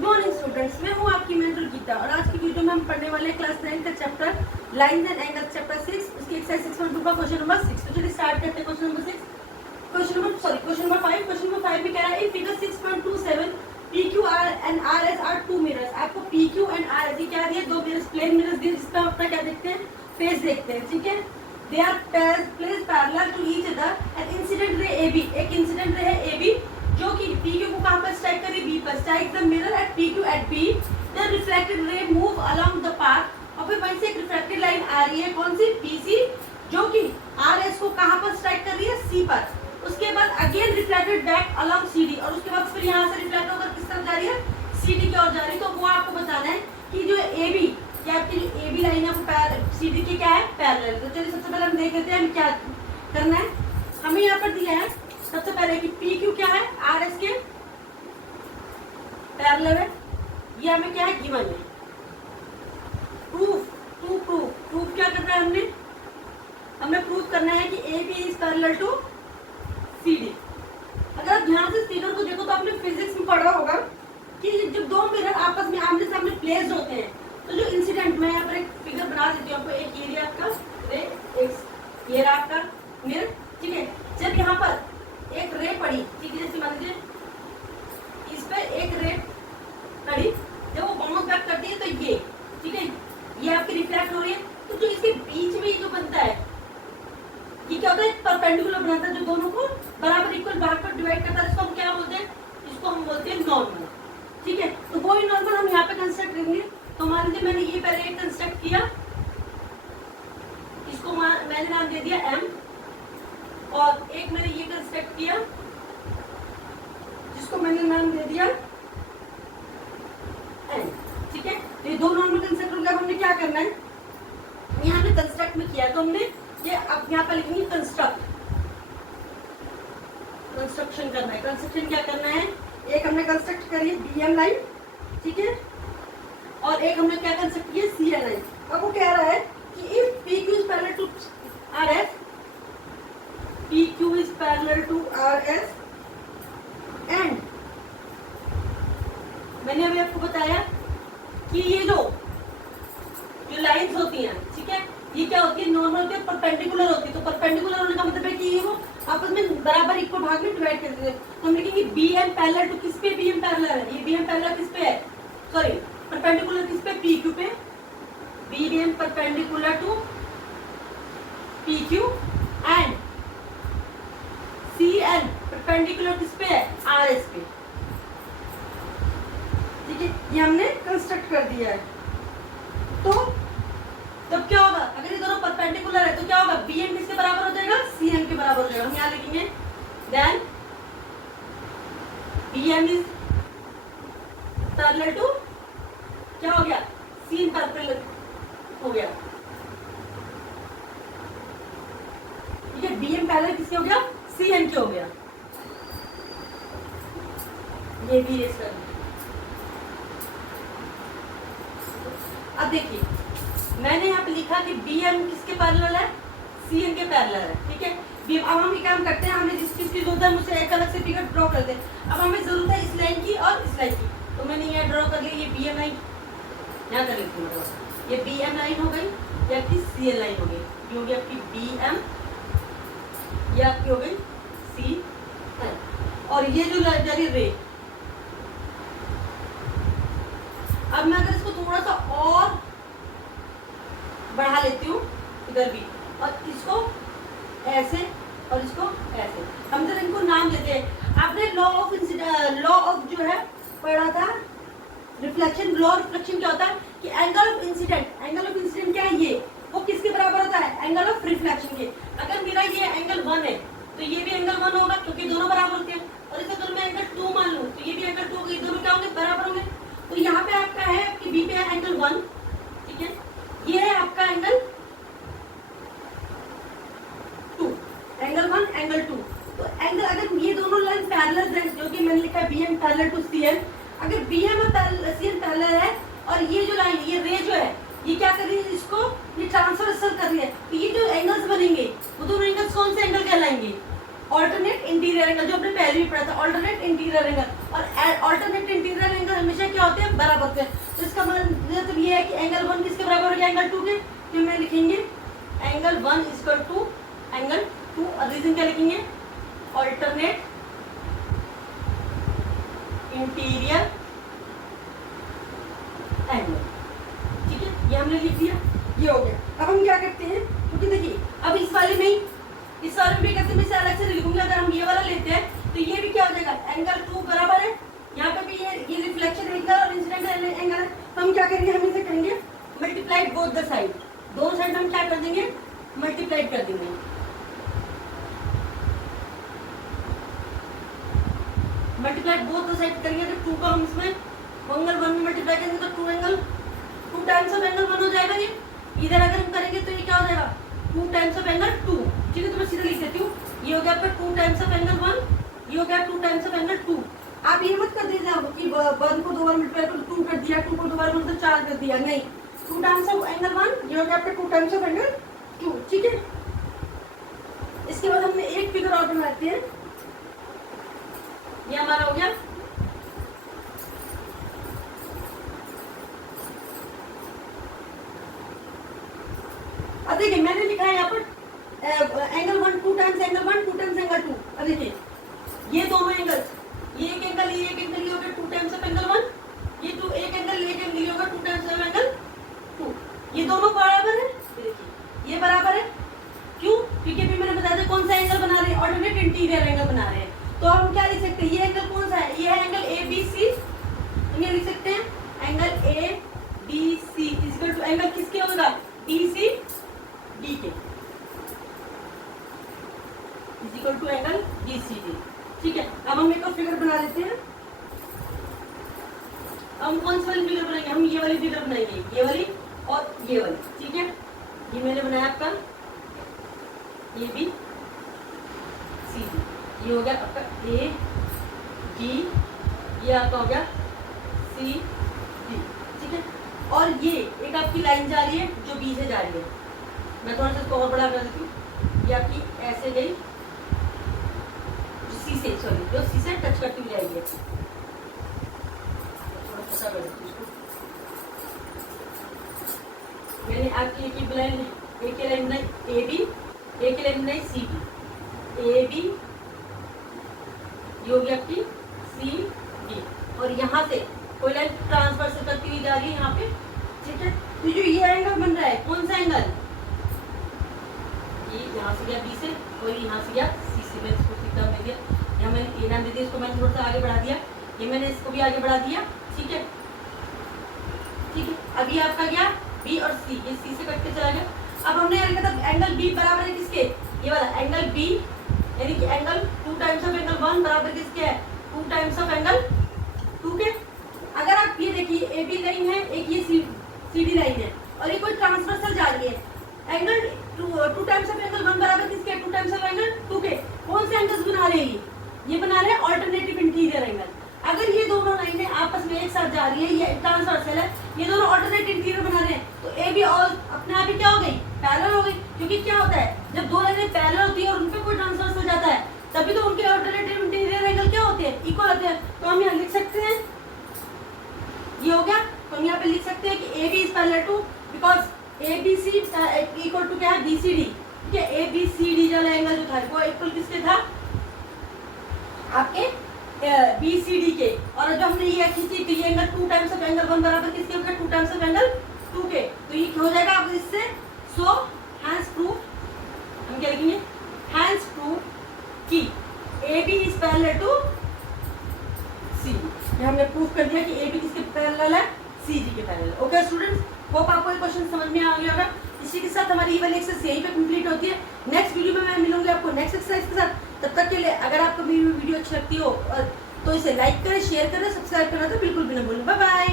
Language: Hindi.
गुड मॉर्निंग स्टूडेंट्स, मैं हूँ आपकी मेंटर गीता और आज की वीडियो में हम पढ़ने वाले क्लास 9 का chapter lines and angles chapter 6 उसकी एक्सरसाइज 6.2 का क्वेश्चन नंबर 6। तो चलिए स्टार्ट करते हैं क्वेश्चन नंबर 5। क्वेश्चन नंबर 5 भी कह रहा है figure 6.27 PQR and RS are two mirrors। आपको PQ and RS क्या दिए, दो मिरर्स, प्लेन मिरर्स दिए, जिसका अपना क्या देखते हैं, फेस देखते हैं, ठीक है। They are placed parallel to each other and incident ray AB, एक इंसिडेंट रे है AB जो कि PQ को कहां पर स्ट्राइक करी, B पर। Strike the mirror at PQ at B, the reflected ray move along the path. और फिर वहीं से एक रिफ्लेक्टेड लाइन आ रही है, कौन सी, BC, जो कि RS को कहां पर स्ट्राइक कर रही है, C पर। उसके बाद again reflected back along CD और उसके बाद फिर यहाँ से रिफ्लेक्ट होकर किस तरफ जा रही है, CD की ओर जा रही है। तो वो आपको बताना है कि जो AB, क्या आपकी जो AB लाइन है वो CD की क्या है, पैरेलल। तो चलिए सबसे पहले हम देख लेते हैं हमें क्या करना है। हमें यहाँ पर दिया है सबसे पहले कि PQ क्या है, RS के पैरेलल है, ये हमें क्या है, गिवन है। प्रूफ क्या करना है, हमें प्रूफ करना है कि AB is parallel to CD। अगर आप ध्यान से फिगर को देखो तो आपने फिजिक्स में पढ़ा होगा कि जब दो मिरर आपस में आमने सामने प्लेस्ड होते हैं तो जो इंसिडेंट, मैं यहाँ पर एक फिगर बना देती हूँ आपको, एक एरिया आपका रे, एक ये रहा आपका मिरर, ठीक है। जब यहाँ पर एक रे पड़ी, ठीक है, जैसे मान लीजिए इस पे एक रे पड़ी, जब वो बाउंस बैक करती है तो ये, ठीक है, ये आपकी रिफ्लेक्ट हो रही है। तो जो इसके बीच में ये जो बनता है, ये क्या होता है, परपेंडिकुलर बनाता है जो दोनों को बराबर इक्वल भाग पर डिवाइड करता है। इसको हम क्या बोलते हैं, इसको हम बोलते हैं नॉर्मल, ठीक है। तो वो ही नॉर्मल हम यहाँ पे कंस्ट्रक्ट करेंगे। तो मान लीजिए मैंने ये पहले एक कंस्ट्रक्ट किया, इसको मैंने नाम दे दिया M, और एक मैंने ये कंस्ट्रक्ट किया जिसको मैंने नाम दे दिया N, ठीक है। तो ये दो नॉर्मल कंस्ट्रक्ट होगा। हमने क्या करना है, यहाँ पे कंस्ट्रक्ट में किया तो हमने ये अब यहाँ पर लिखेंगे कंस्ट्रक्शन करना है। कंस्ट्रक्शन क्या करना है, एक हमने कंस्ट्रक्ट करी BM लाइन, ठीक है, और एक हमने क्या कंस्ट्रक्ट किया, CL लाइन। अब वो कह रहा है कि if PQ is parallel to RS, PQ is parallel to RS and मैंने अभी आपको बताया कि ये जो लाइंस होती हैं, ठीक है, ये क्या होती है, नॉर्मल के परपेंडिकुलर होती है। तो परपेंडिकुलर होने का मतलब है कि ये वो आपस में बराबर इक्वल भाग में डिवाइड करते हैं। तो हम लिखेंगे BM पैरेलल टू किस पे, BM पैरेलल है, ये BM पैरेलल किस पे है, सॉरी परपेंडिकुलर किस पे, PQ पे। BM perpendicular to PQ and CL perpendicular किस पे है, RS पे, ठीक है। ये हमने कंस्ट्रक्ट कर दिया है। तो तब क्या होगा, अगर ये दोनों परपेंडिकुलर है तो क्या होगा, BM किसके बराबर हो जाएगा, CM के बराबर हो जाएगा। हम यहाँ लिखेंगे then BM is parallel to, क्या हो गया, CM पैरेलल हो गया, ठीक है। BM पैरेलल किसके हो गया, CM के हो गया। ये भी रेस कर, अब देखिए मैंने यहाँ पे लिखा कि BM किसके पैरेलल है, CM के पैरेलल है, ठीक है। BM, अब हम ये काम करते हैं, हमें जिस चीज की जरूरत है मुझसे एक अलग से फिगर ड्रॉ करते हैं। अब हमें जरूरत है इस लाइन की और इस लाइन की, तो मैंने यहाँ ड्रॉ कर ली, ये BM लाइन यहाँ कर लेती हूँ, ये BM लाइन हो गई, ये आपकी CL लाइन हो गई, ये हो गई आपकी BM, ये आपकी हो गई CL, और ये जो जा रही रे। अब मैं अगर इसको थोड़ा सा और बढ़ा लेती हूँ इधर भी, और इसको ऐसे और इसको ऐसे, हम जरा इनको नाम देते हैं। आपने लॉ ऑफ जो है पढ़ा था रिफ्लेक्शन। लॉ रिफ्लेक्शन क्या होता है कि एंगल ऑफ इंसिडेंट क्या है, ये वो किसके बराबर होता है, एंगल ऑफ रिफ्लेक्शन के। अगर मेरा ये एंगल 1 है तो ये भी एंगल 1 होगा क्योंकि दोनों बराबर होते हैं, और इसे अगर मैं एंगल 2 मान लूँ तो ये भी एंगल 2 होगा, ये दोनों क्या होंगे, बराबर होंगे। तो यहाँ पे आपका है कि B पे है एंगल 1, ठीक है, ये है आपका एंगल 2, एंगल 1 एंगल 2। तो एंगल, अगर ये दोनों लाइन पैरेलल है, जो कि मैंने लिखा है BM पैरेलल टू CM, अगर BM और CM पैरेलल है और ये जो लाइन, ये रे जो है, ये क्या कर रही है, इसको ये ट्रांसवर्सल कर रही है, तो ये जो एंगल्स बनेंगे वो दोनों एंगल्स कौन से एंगल कहलाएंगे, ऑल्टरनेट इंटीरियर एंगल, जो आपने पहले भी पढ़ा था, ऑल्टरनेट इंटीरियर एंगल। और ऑल्टरनेट इंटीरियर एंगल हमेशा क्या होते हैं, बराबर होते हैं। तो इसका मतलब ये है कि एंगल 1 किसके बराबर हो गया, एंगल 2 के। तो मैं लिखेंगे एंगल 1 इक्वल टू एंगल 2। और रीजन क्या लिखेंगे, ऑल्टरनेट इंटीरियर एंगल। ठीक है, ये हमने लिख दिया, ये हो गया। अब हम क्या करते हैं, क्योंकि देखिए अब इस वाले में ही, इस वाले में भी कैसे मैं इसे अलग से लिखूंगी। अगर हम ये वाला लेते हैं तो ये भी क्या हो जाएगा, एंगल 2 बराबर है, यहाँ पे भी ये रिफ्लेक्शन एंगल और इंसिडेंट एंगल है। तो हम क्या करेंगे, हम इसे करेंगे मल्टीप्लाइड बोथ द साइड, दोनों साइड हम क्या कर देंगे, मल्टीप्लाइड कर देंगे। मल्टीप्लाइड बोथ द साइड करेंगे तो 2 का हम इसमें एंगल 1 में मल्टीप्लाई करेंगे तो 2 टाइम्स ऑफ एंगल 1 हो जाएगा। ये इधर अगर हम करेंगे तो ये क्या हो जाएगा, 2 टाइम्स ऑफ एंगल 2। ठीक है, तो मैं सीधा लिख देती हूँ, ये हो गया आपका 2 टाइम्स ऑफ एंगल 1, ये हो गया 2 टाइम्स ऑफ एंगल 2। आप ये मत कर दीजिए कि 1 को 2 बार मल्टीप्लाई कर 2 कर दिया, 2 को 2 बार मतलब 4 कर दिया, नहीं। 2 टाइम्स ऑफ एंगल 1, ये हो गया आपका 2 टाइम्स ऑफ एंगल 2। ठीक है, इसके बाद हमने एक फिगर और बनाते हैं, ये हमारा हो गया देखिए मैंने लिखा है यहाँ पर angle 1 2 times angle 1 2 times angle 2। अब देखिए ये दोनों एंगल्स, ये एक एंगल ये हो गया 2 टाइम्स ऑफ एंगल 1, ये एक एंगल ये होगा 2 टाइम्स ऑफ एंगल 2। ये दोनों बराबर है, देखिए ये बराबर है। क्यों, क्योंकि अभी मैंने बताया था कौन सा एंगल बना रहे हैं, ऑल्टरनेट इंटीरियर एंगल बना रहे हैं। तो हम क्या लिख सकते हैं, ये एंगल कौन सा है, ये है एंगल ABC। ये लिख सकते हैं angle ABC equal to angle किसके होगा, BC डी के इक्वल टू एंगल BCD। ठीक है, अब हम एक और फिगर बना लेते हैं। हम कौन सी वाली फिगर बनाएंगे, हम ये वाली फिगर बनाएंगे, ये वाली और ये वाली। ठीक है, ये मैंने बनाया आपका ABCD, ये हो गया आपका AD, ये आपका हो गया CD। ठीक है, और ये एक आपकी लाइन जा रही है जो B से जा रही है, मैं थोड़ा सा इसको और बड़ा कर देती हूँ। ये आपकी ऐसे गई सी से, सॉरी जो सी से टच करती हुई जाएगी, थोड़ा छोटा कर देती हूँ इसको। मैंने आपकी एक ही लाइन बनाई AB, एक ही लाइन बनाई CD, AB ये होगी आपकी CD, और यहाँ से कोई लाइन ट्रांसफर से करती हुई जा रही है यहाँ पे। ठीक है, तो जो ये एंगल बन रहा है, कौन सा एंगल, ये यहाँ से गया B से और यहाँ से गया C से। मैं इसको सीधा में दिया, यहाँ मैंने नाम दे दिया, इसको मैंने थोड़ा सा आगे बढ़ा दिया, ये मैंने इसको भी आगे बढ़ा दिया। ठीक है, ठीक है, अभी आपका गया B और C, ये C से कट के चला गया। अब हमने मतलब एंगल B बराबर है किसके, ये वाला एंगल B, यानी कि एंगल 2 टाइम्स ऑफ एंगल 1 बराबर किसके है, 2 टाइम्स ऑफ एंगल 2 के। अगर आप ये देखिए AB लाइन है, एक ये CD लाइन है, और ये कोई ट्रांसवर्सल जा रही है, एंगल 2 टाइम्स ऑफ एंगल 1 बराबर किसके, 2 टाइम्स ऑफ एंगल 2 के। कौन से एंगल्स बना रहे हैं, ये बना रहे हैं ऑल्टरनेटिव इंटीरियर एंगल। अगर ये दोनों लाइनें आपस में एक साथ जा रही है, ये ट्रांसवर्सल है, ये दोनों ऑल्टरनेट इंटीरियर बना रहे हैं, तो AB और अपने आप ही क्या हो गई, पैरेलल हो गई। क्योंकि क्या होता है, जब दो लाइनें पैरेलल होती है और उनपे कोई ट्रांसवर्सल जाता है, तभी तो उनके ऑल्टरनेटिव इंटीरियर एंगल क्या होते हैं, इक्वल होते हैं। तो हम यहाँ लिख सकते हैं, ये हो गया, तो हम यहाँ पे लिख सकते हैं कि AB is parallel to, because ABC equal to क्या है, BCD। ठीक है, ABCD वाला एंगल जो था वो इक्वल किसके था, आपके BCD के। और जब हमने ये खींची तो ये एंगल 2 टाइम्स ऑफ एंगल 1 बराबर किसके हो गया, 2 टाइम्स ऑफ एंगल 2 के। तो ये हो जाएगा आप इससे, सो हैंस प्रूव, हम क्या लिखेंगे, हैंस प्रूव कि AB is parallel to CD। हमने प्रूफ कर दिया कि AB किसके पैरेलल है, CD के पैरेलल। ओके स्टूडेंट्स, होप आपको ये क्वेश्चन समझ में आ गया होगा। इसी के साथ हमारी ये वाली एक्सरसाइज यहीं पे कंप्लीट होती है। नेक्स्ट वीडियो में मैं मिलूंगी आपको नेक्स्ट एक्सरसाइज के साथ। तब तक के लिए अगर आपको मेरी वीडियो अच्छी लगती हो तो इसे लाइक करें, शेयर करें, सब्सक्राइब करना तो बिल्कुल भी ना भूलें। Bye bye.